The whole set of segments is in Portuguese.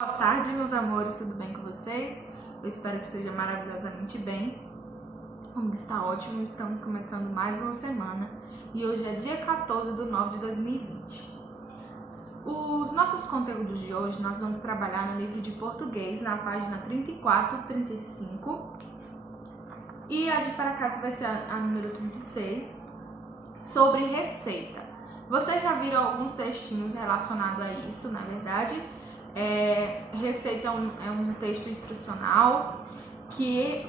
Boa tarde, meus amores, tudo bem com vocês? Eu espero que seja maravilhosamente bem. Como está ótimo, estamos começando mais uma semana e hoje é dia 14 de nove de 2020. Os nossos conteúdos de hoje nós vamos trabalhar no livro de português, na página 34, 35 e a de para cá vai ser a número 36, sobre receita. Vocês já viram alguns textinhos relacionados a isso, na verdade. Receita é um texto instrucional que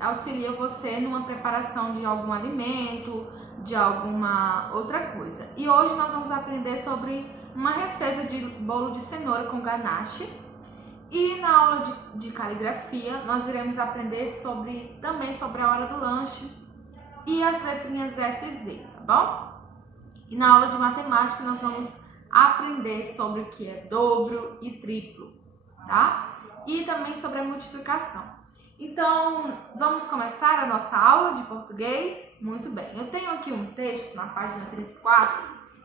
auxilia você numa preparação de algum alimento, de alguma outra coisa. E hoje nós vamos aprender sobre uma receita de bolo de cenoura com ganache. E na aula de caligrafia nós iremos aprender também sobre a hora do lanche e as letrinhas S e Z, tá bom? E na aula de matemática nós vamos aprender sobre o que é dobro e triplo, tá? E também sobre a multiplicação. Então, vamos começar a nossa aula de português? Muito bem. Eu tenho aqui um texto na página 34,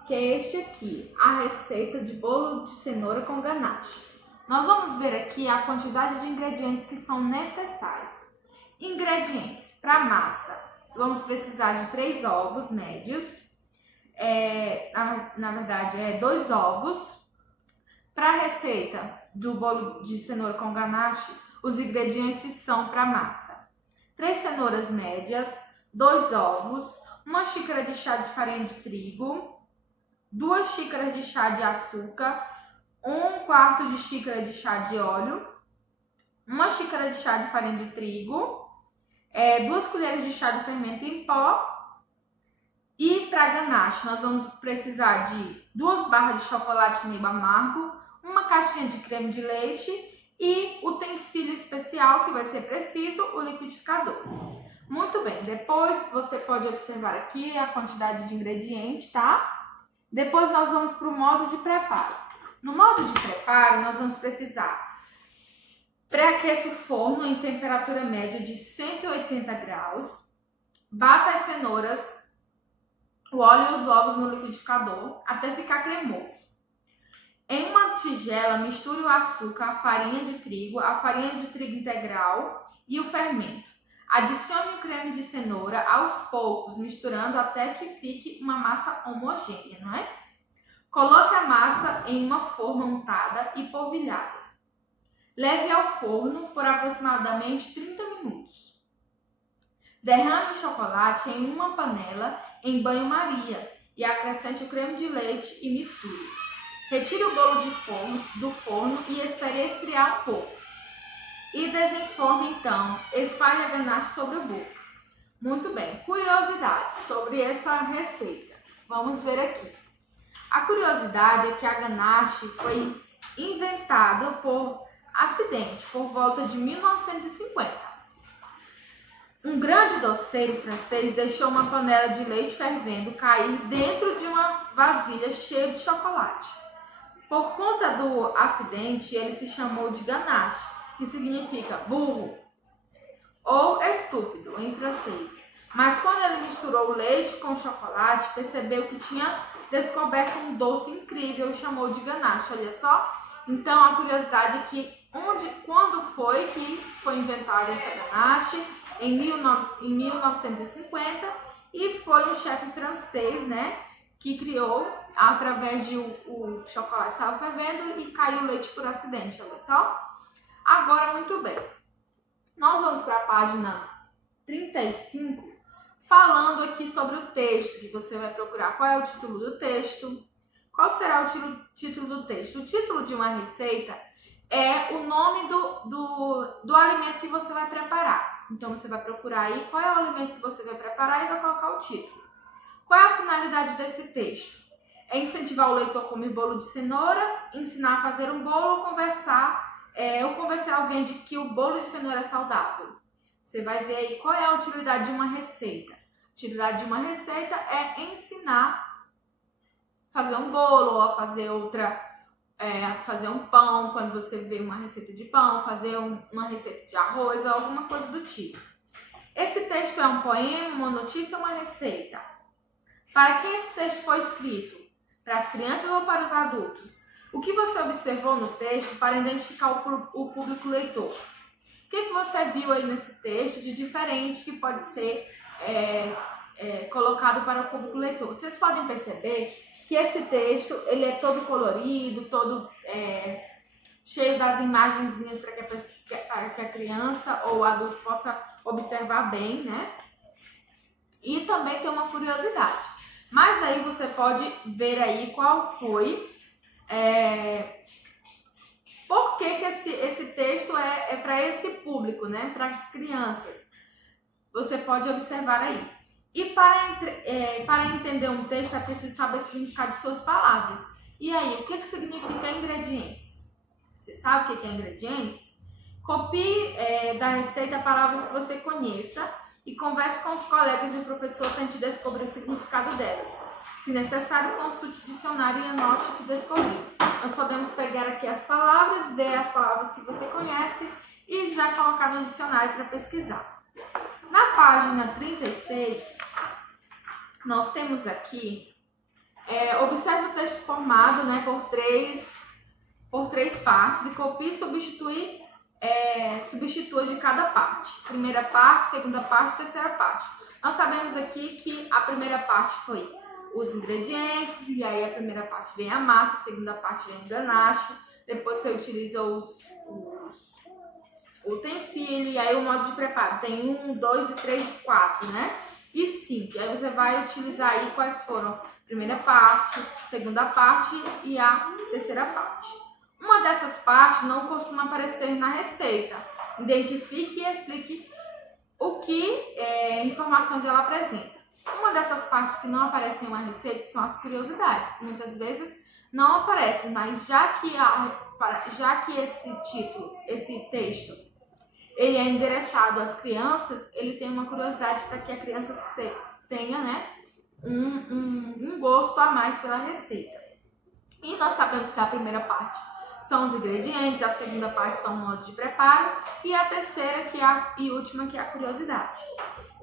que é este aqui, a receita de bolo de cenoura com ganache. Nós vamos ver aqui a quantidade de ingredientes que são necessários. Ingredientes para massa. Vamos precisar de 3 ovos médios. Na verdade, 2 ovos. Para a receita do bolo de cenoura com ganache, os ingredientes são para massa: 3 cenouras médias, 2 ovos, 1 xícara de chá de farinha de trigo, 2 xícaras de chá de açúcar, 1/4 de xícara de chá de óleo, 1 xícara de chá de farinha de trigo, 2 colheres de chá de fermento em pó. E para ganache, nós vamos precisar de 2 barras de chocolate meio amargo, 1 caixinha de creme de leite e utensílio especial que vai ser preciso, o liquidificador. Muito bem, depois você pode observar aqui a quantidade de ingredientes, tá? Depois nós vamos para o modo de preparo. No modo de preparo, nós vamos precisar: pré-aqueça o forno em temperatura média de 180 graus, bata as cenouras, o óleo e os ovos no liquidificador até ficar cremoso. Em uma tigela, misture o açúcar, a farinha de trigo integral e o fermento. Adicione o creme de cenoura aos poucos, misturando até que fique uma massa homogênea, não é? Coloque a massa em uma forma untada e polvilhada. Leve ao forno por aproximadamente 30 minutos. Derrame o chocolate em uma panela em banho-maria e acrescente o creme de leite e misture. Retire o bolo do forno e espere esfriar um pouco. E desenforme então. Espalhe a ganache sobre o bolo. Muito bem. Curiosidades sobre essa receita. Vamos ver aqui. A curiosidade é que a ganache foi inventada por acidente, por volta de 1950. Um grande doceiro francês deixou uma panela de leite fervendo cair dentro de uma vasilha cheia de chocolate. Por conta do acidente, ele se chamou de ganache, que significa burro ou estúpido em francês. Mas quando ele misturou o leite com o chocolate, percebeu que tinha descoberto um doce incrível e chamou de ganache, olha só. Então a curiosidade é que quando foi que foi inventada essa ganache? Em 1950, e foi um chefe francês, né, que criou através de o chocolate estava fervendo e caiu o leite por acidente, olha só. Agora, muito bem, nós vamos para a página 35, falando aqui sobre o texto, que você vai procurar qual é o título do texto. Qual será o título do texto? O título de uma receita é o nome do alimento que você vai preparar. Então, você vai procurar aí qual é o alimento que você vai preparar e vai colocar o título. Qual é a finalidade desse texto? É incentivar o leitor a comer bolo de cenoura, ensinar a fazer um bolo ou convencer alguém de que o bolo de cenoura é saudável. Você vai ver aí qual é a utilidade de uma receita. A utilidade de uma receita é ensinar a fazer um bolo ou a fazer fazer um pão, quando você vê uma receita de pão, fazer uma receita de arroz ou alguma coisa do tipo. Esse texto é um poema, uma notícia ou uma receita? Para quem esse texto foi escrito? Para as crianças ou para os adultos? O que você observou no texto para identificar o público leitor? O que você viu aí nesse texto de diferente que pode ser colocado para o público leitor? Vocês podem perceber que esse texto ele é todo colorido, todo cheio das imagenzinhas para que a criança ou o adulto possa observar bem, né? E também tem uma curiosidade. Mas aí você pode ver aí qual foi, por que esse texto é para esse público, né? Para as crianças. Você pode observar aí. E para entender um texto é preciso saber o significado de suas palavras. E aí, o que significa ingredientes? Você sabe o que é ingredientes? Copie da receita palavras que você conheça e converse com os colegas e o professor tente descobrir o significado delas. Se necessário, consulte o dicionário e anote o que descobriu. Nós podemos pegar aqui as palavras, ver as palavras que você conhece e já colocar no dicionário para pesquisar. Na página 36, nós temos aqui, observe o texto formado, né, por três partes e copie e substitua de cada parte. Primeira parte, segunda parte, terceira parte. Nós sabemos aqui que a primeira parte foi os ingredientes, e aí a primeira parte vem a massa, a segunda parte vem o ganache, depois você utiliza os utensílios, e aí o modo de preparo tem 1, 2, 3 e 4, né? E 5. Aí você vai utilizar aí quais foram a primeira parte, segunda parte e a terceira parte. Uma dessas partes não costuma aparecer na receita. Identifique e explique o que informações ela apresenta. Uma dessas partes que não aparecem em uma receita são as curiosidades, que muitas vezes não aparecem, mas já que esse texto, ele é endereçado às crianças, ele tem uma curiosidade para que a criança tenha, né, um gosto a mais pela receita. E nós sabemos que a primeira parte são os ingredientes, a segunda parte são o modo de preparo e a terceira e última que é a curiosidade.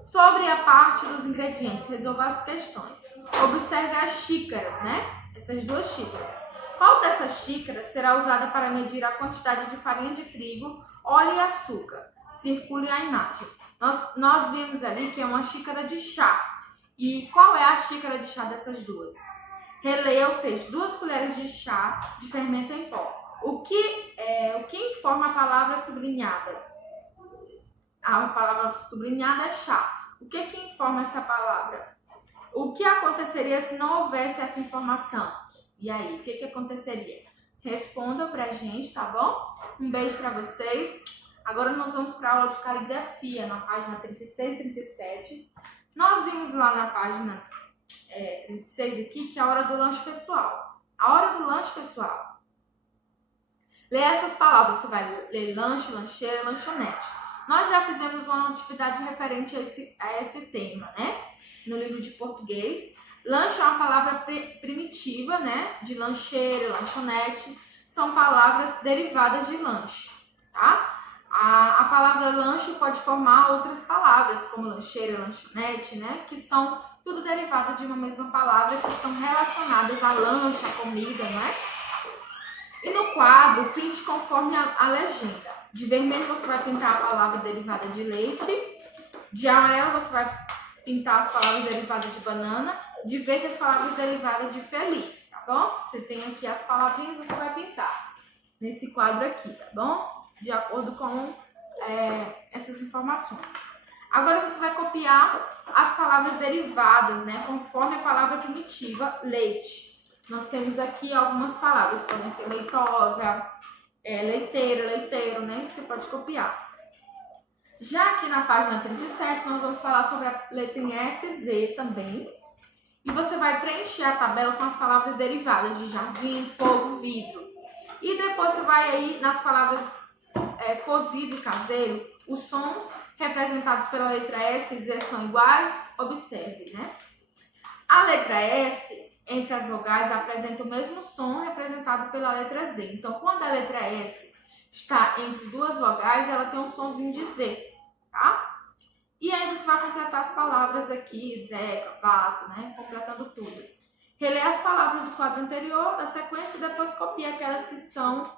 Sobre a parte dos ingredientes, resolva as questões. Observe as xícaras, né? Essas 2 xícaras. Qual dessas xícaras será usada para medir a quantidade de farinha de trigo, óleo e açúcar? Circule a imagem. Nós vimos ali que é uma xícara de chá. E qual é a xícara de chá dessas duas? Releia o texto. 2 colheres de chá de fermento em pó. O que informa a palavra sublinhada? A palavra sublinhada é chá. O que informa essa palavra? O que aconteceria se não houvesse essa informação? E aí, o que aconteceria? Respondam pra gente, tá bom? Um beijo pra vocês. Agora nós vamos para a aula de caligrafia, na página 36 e 37. Nós vimos lá na página 36 aqui que é a hora do lanche pessoal. A hora do lanche pessoal. Lê essas palavras. Você vai ler lanche, lancheira, lanchonete. Nós já fizemos uma atividade referente a esse tema, né? No livro de português. Lanche é uma palavra primitiva, né? De lancheira, lanchonete. São palavras derivadas de lanche, tá? A palavra lanche pode formar outras palavras, como lancheira, lanchonete, né? Que são tudo derivadas de uma mesma palavra, que são relacionadas a lanche, a comida, né? E no quadro, pinte conforme a legenda. De vermelho você vai pintar a palavra derivada de leite. De amarelo você vai pintar as palavras derivadas de banana. De verde as palavras derivadas de feliz, tá bom? Você tem aqui as palavrinhas, você vai pintar nesse quadro aqui, tá bom? De acordo com essas informações. Agora você vai copiar as palavras derivadas, né? Conforme a palavra primitiva, leite. Nós temos aqui algumas palavras, podem ser leitosa, leiteira, leiteiro, né? Que você pode copiar. Já aqui na página 37, nós vamos falar sobre a letrinha SZ também. E você vai preencher a tabela com as palavras derivadas de jardim, fogo, vidro. E depois você vai aí nas palavras cozido e caseiro, os sons representados pela letra S e Z são iguais? Observe, né? A letra S, entre as vogais, apresenta o mesmo som representado pela letra Z. Então, quando a letra S está entre 2 vogais, ela tem um sonzinho de Z, tá? E aí você vai completar as palavras aqui, Zeca, vaso, né? Completando todas. Relê as palavras do quadro anterior, da sequência, e depois copia aquelas que são